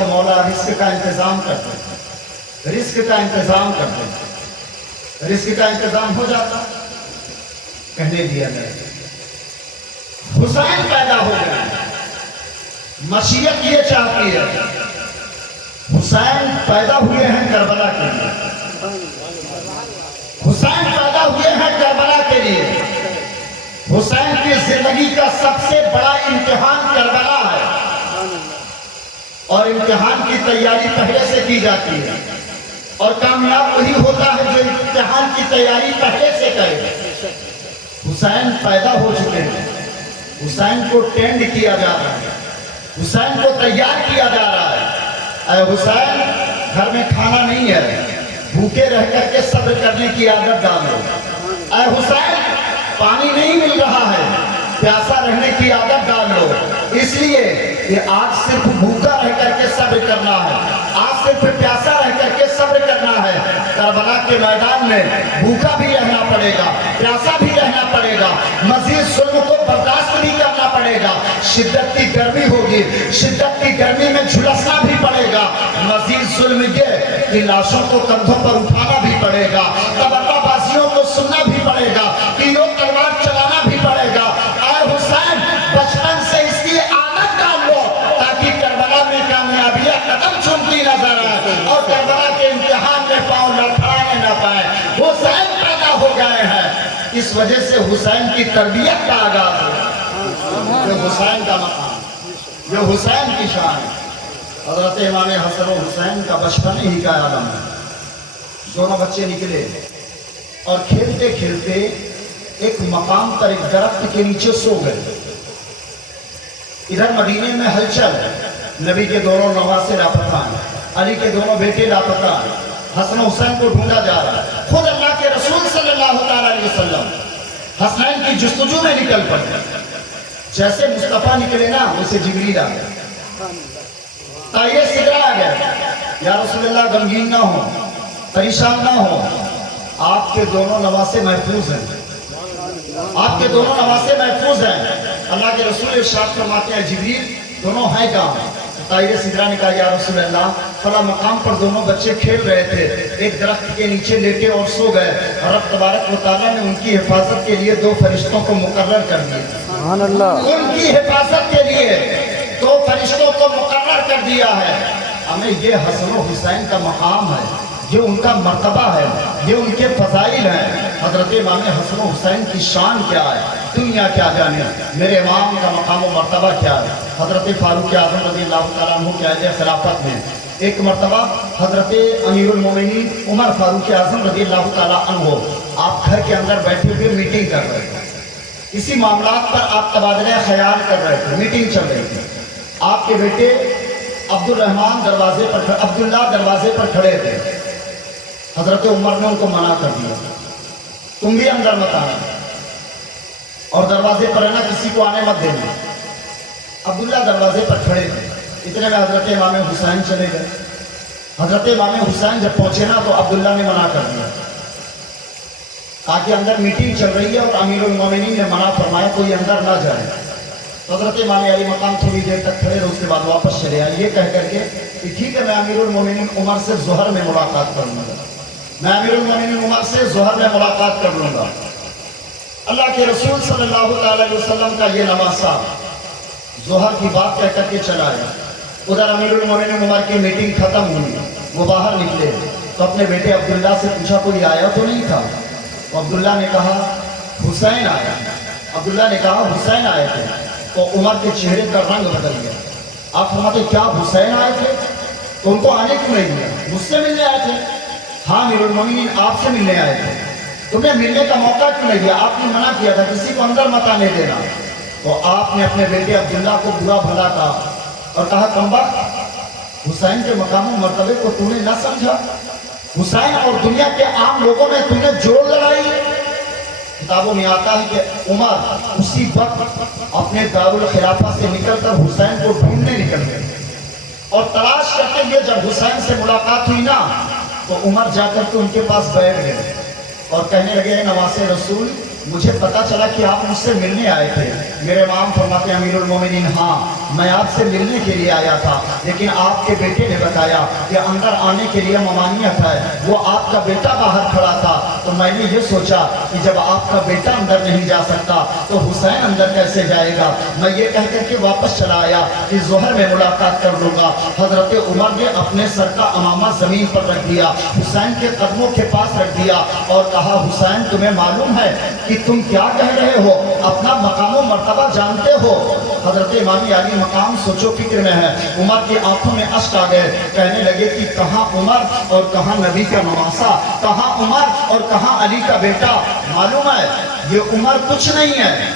के मौला रिस्क का इंतजाम कर दे, रिस्क का इंतजाम कर दे। रिस्क का इंतजाम हो जाता, कहने दिया नहीं। हुसैन पैदा हो गया, मशीयत ये चाहती है, हुसैन पैदा हुए हैं करबला के लिए, हुसैन पैदा हुए हैं करबला के लिए। हुसैन की जिंदगी का सबसे बड़ा इम्तिहान करबला है, और इम्तिहान की तैयारी पहले से की जाती है, और कामयाब वही होता है जो इम्तिहान की तैयारी पहले से करे। हुसैन पैदा हो चुके हैं, हुसैन को टेंड किया जा रहा है, हुसैन को तैयार किया जा रहा है। अरे हुसैन, घर में खाना नहीं है, भूखे रह करके सब्र करने की आदत डालो। अरे हुसैन, पानी नहीं मिल रहा है, प्यासा रहने की आदत डाल लो। इसलिए ये आज सिर्फ भूखा रह करके सब्र करना है, आज सिर्फ प्यासा रह करके सब्र करना है। करबला के मैदान में भूखा भी रहना पड़ेगा, प्यासा भी रहना पड़ेगा, मजीद जुल्म को बर्दाश्त भी करना पड़ेगा। शिद्दत की गर्मी होगी, शिद्दत की गर्मी में झुलसना भी पड़ेगा। मजीद जुल्म ये कि लाशों को कंधों पर उठाना भी पड़ेगा, तबर्राबाजियों को सुनना भी पड़ेगा, तीनों तलवार चलाना भी पड़ेगा। आए हुसैन, बचपन से इसकी आदत डाल लो ताकि करबला में कामयाबियां कदम चूमती नजर आए और करबला के इम्तिहान में पांव लड़खड़ाने न पाए। हुसैन पैदा हो गए हैं, इस वजह से हुसैन की तरबियत का आगाज है। ये हुसैन का मकाम, ये हुसैन की शान। हजरत इमाम हसन और हुसैन का बचपन ही का आलम है। दोनों बच्चे निकले और खेलते खेलते एक मकाम पर एक दरख्त के नीचे सो गए। इधर मदीने में हलचल है, नबी के दोनों नवासे लापता हैं, अली के दोनों बेटे लापता हैं, हसन हुसैन को ढूंढा जा रहा है। खुद अल्लाह के रसूल सल्लल्लाहु अलैहि वसल्लम हसनैन की जुस्तजू में निकल पड़े। जैसे मुस्तफा निकले ना, वैसे जिब्रील आ गए, ताये सिदरा आ गए। या रसूलल्लाह, गमगीन ना हो, परेशान ना हो, आपके दोनों नवासे महफूज हैं, आपके दोनों नवासे महफूज हैं। अल्लाह के रसूल इरशाद फरमाते हैं, जिब्रील दोनों हैं कहाँ? ताये सिदरा ने कहा, या रसूलल्लाह, फला मकाम पर दोनों बच्चे खेल रहे थे, एक दरख्त के नीचे लेटे और सो गए। रब तबारक व तआला ने उनकी हिफाजत के लिए दो फरिश्तों को मुकर्रर कर दिया। सुभान अल्लाह। उनकी हिफाजत के लिए दो फरिश्तों को मुकर्रर कर दिया है। हमें ये हसन और हुसैन का मकाम है, ये उनका मर्तबा है, ये उनके फजाइल हैं। हजरत इमाम हसन हुसैन की शान क्या है, दुनिया क्या जाने, मेरे इमाम का मकाम और मर्तबा क्या है। हजरत फारूक आज़म रज़ियल्लाहु तआला अन्हु के अहद खिलाफत में एक मर्तबा हजरत अमीरुल मोमिनीन उमर फारूक आज़म रज़ियल्लाहु तआला अन्हु आप घर के अंदर बैठे हुए मीटिंग कर रहे थे, इसी मामलात पर आप तबादला ख्याल कर रहे थे, मीटिंग चल रही थी। आपके बेटे अब्दुल्लाह दरवाजे पर खड़े थे। हजरत उमर ने उनको मना कर दिया, तुम भी अंदर मत आना और दरवाजे पर है ना, किसी को आने मत देना। अब्दुल्ला दरवाजे पर खड़े थे, इतने में हजरत इमाम हुसैन चले गए। हजरत इमाम हुसैन जब पहुंचे ना, तो अब्दुल्ला ने मना कर दिया, ताकि अंदर मीटिंग चल रही है और अमीरुल मोमिनीन ने मना फरमाया कोई अंदर ना जाए। हजरत इमाम अली मकाम थोड़ी देर तक खड़े रहे, उसके बाद वापस चले आए, ये कह करके कि ठीक है, मैं अमीरुल मोमिनीन उमर से ज़ोहर में मुलाकात कर लूँगा, मैं अमीरुल मोमिनीन उमर से ज़ोहर में मुलाकात कर लूँगा। अल्लाह के रसूल सल्लल्लाहु अलैहि वसल्लम का ये नवासा ज़ोहर की बात कह करके चला आया। उधर अमीरुल मोमिनीन उमर की मीटिंग खत्म हुई, वो बाहर निकले तो अपने बेटे अब्दुल्ला से पूछा कोई आया तो नहीं था? तो अब्दुल्ला ने कहा हुसैन आया। अब्दुल्ला ने कहा हुसैन आए थे। तो उमर के चेहरे का रंग बदल गया। आप फरमाते क्या हुसैन आए थे? तो उनको आने क्यों नहीं दिया? मुझसे मिलने आए थे? हाँ अमीरुल मोमिनीन, आपसे मिलने आए थे, तुम्हें मिलने का मौका क्यों नहीं दिया? आपने मना किया था किसी को अंदर मत आने देना। तो आपने अपने बेटे अब्दुल्ला को बुरा भला कहा और कहा कमबख्त, हुसैन के मकाम मर्तबे को तूने न समझा, हुसैन और दुनिया के आम लोगों में तूने जोड़ लगाई। किताबों में आता है कि उमर उसी वक्त अपने दारुल खिलाफा से निकलकर हुसैन को ढूंढने निकल गए और तलाश करते हुए जब हुसैन से मुलाकात हुई ना, तो उमर जाकर के उनके पास बैठ गए और कहने लगे नवासे रसूल, مجھے پتا چلا کہ آپ مجھ سے ملنے آئے تھے۔ میرے امام فرماتے ہیں امیر المومنین ہاں میں آپ سے ملنے کے لیے آیا تھا، لیکن آپ کے بیٹے نے بتایا کہ اندر آنے کے لیے ممانعت ہے، وہ آپ کا بیٹا باہر کھڑا تھا، تو میں نے یہ سوچا کہ جب آپ کا بیٹا اندر نہیں جا سکتا تو حسین اندر کیسے جائے گا۔ میں یہ کہہ کر کے واپس چلا آیا کہ ظہر میں ملاقات کر لوں گا۔ حضرت عمر نے اپنے سر کا امامہ زمین پر رکھ دیا، حسین کے قدموں کے پاس رکھ دیا اور کہا حسین تمہیں معلوم ہے کہ تم کیا کہہ رہے ہو، اپنا مقام و مرتبہ جانتے ہو؟ حضرت امام علی مقام سوچو فکر میں ہے۔ عمر کی آنکھوں میں اشک آ گئے، کہنے لگے کہ کہاں عمر اور کہاں نبی کا نواسا، کہاں عمر اور کہاں علی کا بیٹا۔ معلوم ہے یہ عمر کچھ نہیں ہے۔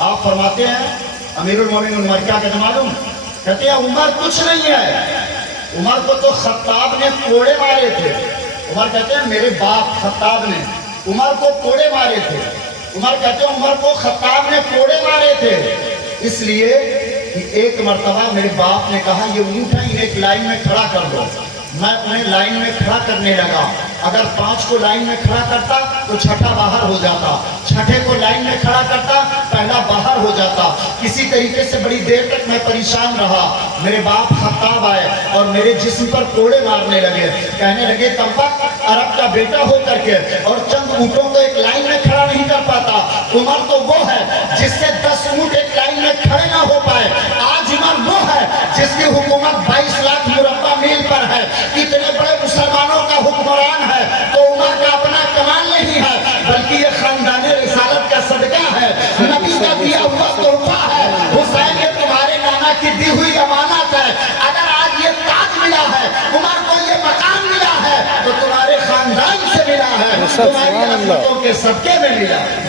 آپ فرماتے ہیں امیر المومنین عمر کیا کہتے ہیں معلوم؟ کہتے ہیں عمر کچھ نہیں ہے، عمر کو تو خطاب نے کوڑے مارے تھے۔ عمر کہتے ہیں میرے باپ خطاب نے عمر کو کوڑے مارے تھے۔ عمر کہتے ہیں عمر کو خطاب نے کوڑے مارے تھے، اس لیے کہ ایک مرتبہ میرے باپ نے کہا یہ اونٹ ہے انہیں ایک لائن میں کھڑا کر دو۔ میں انہیں لائن میں کھڑا کرنے لگا، اگر 5 کو لائن میں کھڑا کرتا تو چھٹا باہر ہو جاتا، چھٹے کو لائن میں کھڑا کرتا پہلا باہر ہو جاتا۔ کسی طریقے سے بڑی دیر تک میں پریشان رہا۔ میرے باپ خطاب آئے اور میرے جسم پر کوڑے مارنے لگے، کہنے لگے کمبخت عرب کا بیٹا ہو کر کے اور چند اونٹوں کو ایک لائن میں کھڑا نہیں کر پاتا۔ عمر تو وہ ہے جس سے 10 اونٹ ایک لائن میں کھڑے نہ ہو پائے، آج عمر وہ ہے جس کی حکومت 22 لاکھ مربع میل پر ہے، اتنے بڑے مسلمانوں کا حکمران ہے۔ تو عمر کا اپنا کمال نہیں ہے بلکہ یہ خاندان رسالت کا صدقہ ہے، نبی کا دیا ہوا تحفہ ہے۔ حسین یہ تمہارے نانا کی دی ہوئی امانت ہے۔ اگر آج یہ تاج ملا ہے، عمر کو یہ مقام ملا ہے تو تمہارے خاندان سے ملا ہے، تمہاری عظمتوں کے صدقے میں ملا ہے۔